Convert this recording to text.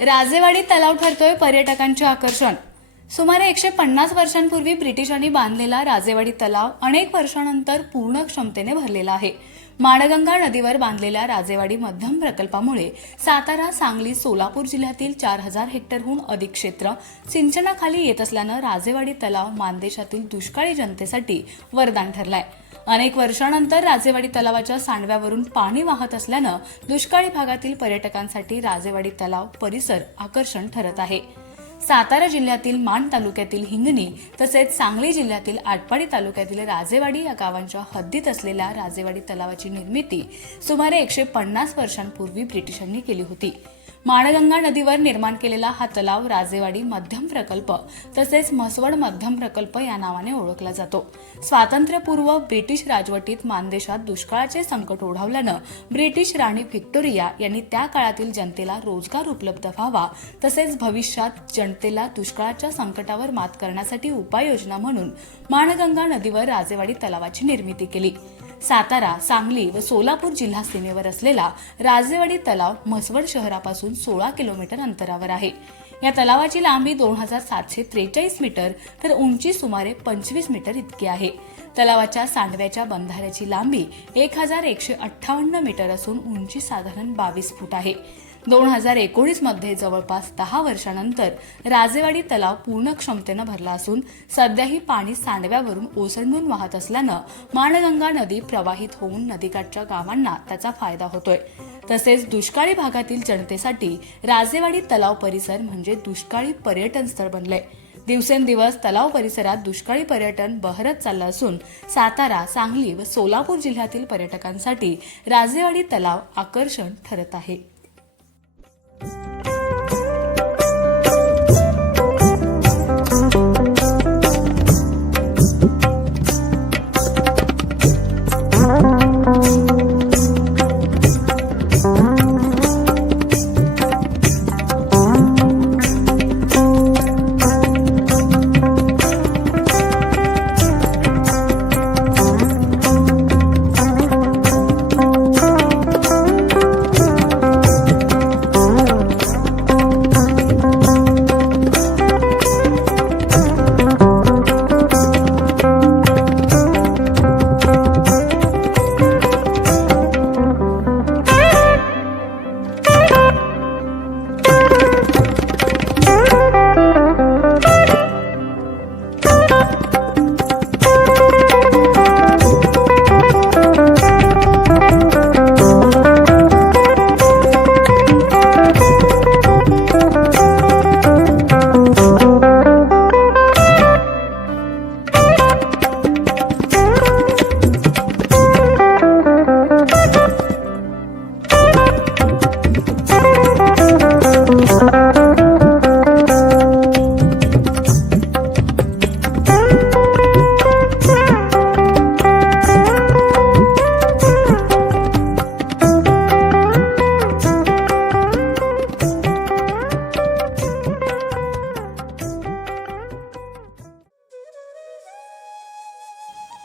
राजेवाडी तलाव ठरतोय पर्यटकांचे आकर्षण. सुमारे एकशे पन्नास वर्षांपूर्वी ब्रिटिशांनी बांधलेला राजेवाडी तलाव अनेक वर्षांनंतर पूर्ण क्षमतेने भरलेला आहे. माणगंगा नदीवर बांधलेल्या राजेवाडी मध्यम प्रकल्पामुळे सातारा सांगली सोलापूर जिल्ह्यातील चार हजार हेक्टरहून अधिक क्षेत्र सिंचनाखाली येत असल्यानं राजेवाडी तलाव मानदेशातील दुष्काळी जनतेसाठी वरदान ठरलाय. अनेक वर्षांनंतर राजेवाडी तलावाच्या सांडव्यावरून पाणी वाहत असल्यानं दुष्काळी भागातील पर्यटकांसाठी राजेवाडी तलाव परिसर आकर्षण ठरत आहे. सातारा जिल्ह्यातील मान तालुक्यातील हिंगणी तसेच सांगली जिल्ह्यातील आटपाडी तालुक्यातील राजेवाडी या गावांच्या हद्दीत असलेल्या राजेवाडी तलावाची निर्मिती सुमारे एकशे पन्नास वर्षांपूर्वी ब्रिटिशांनी केली होती. माणगंगा नदीवर निर्माण केलेला हा तलाव राजेवाडी मध्यम प्रकल्प तसेच म्हसवड मध्यम प्रकल्प या नावाने ओळखला जातो. स्वातंत्र्यपूर्व ब्रिटिश राजवटीत मानदेशात दुष्काळाचे संकट ओढावल्यानं ब्रिटिश राणी व्हिक्टोरिया यांनी त्या काळातील जनतेला रोजगार उपलब्ध व्हावा तसेच भविष्यात जनतेला दुष्काळाच्या संकटावर मात करण्यासाठी उपाययोजना म्हणून माणगंगा नदीवर राजेवाडी तलावाची निर्मिती केली. सातारा सांगली व सोलापूर जिल्हा सीमेवर असलेला राजेवाडी तलाव म्हसवड शहरापासून सोळा किलोमीटर अंतरावर आहे. या तलावाची लांबी दोन हजार सातशे त्रेचाळीस मीटर तर उंची सुमारे पंचवीस मीटर इतकी आहे. तलावाच्या सांडव्याच्या बंधाऱ्याची लांबी एक हजार एकशे अठ्ठावन्न मीटर असून उंची साधारण बावीस फूट आहे. दोन हजार एकोणीसमध्ये जवळपास दहा वर्षानंतर राजेवाडी तलाव पूर्ण क्षमतेनं भरला असून सध्याही पाणी सांडव्यावरून ओसंडून वाहत असल्यानं माणगंगा नदी प्रवाहित होऊन नदीकाठच्या गावांना त्याचा फायदा होतोय. तसेच दुष्काळी भागातील जनतेसाठी राजेवाडी तलाव परिसर म्हणजे दुष्काळी पर्यटन स्थळ बनलंय. दिवसेंदिवस तलाव परिसरात दुष्काळी पर्यटन बहरत चाललं असून सातारा सांगली व सोलापूर जिल्ह्यातील पर्यटकांसाठी राजेवाडी तलाव आकर्षण ठरत आहे.